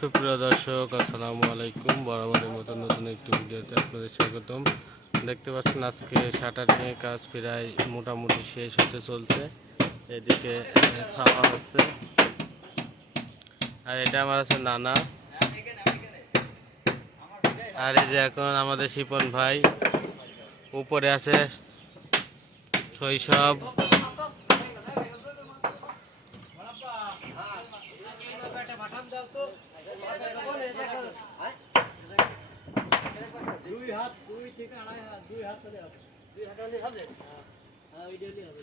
সুপ্রিয় দর্শক, আসসালামু আলাইকুম। বরাবরের মতো নতুন একটি ভিডিওতে আপনাদের স্বাগতম। দেখতে পাচ্ছেন আজকে শাটারিং এর কাজ প্রায় মোটামুটি শেষ হতে চলছে। এদিকে ছাপা হচ্ছে। আর এটা আমার আছে নানা। আর এই যে এখন আমাদের শিপন ভাই, উপরে আছে শৈশব। দুই হাত দুই থেকে আড়াই হাত দুই হাত হলে হবে। দুই হাত হলে হবে? হ্যাঁ ওই ডেলি হবে।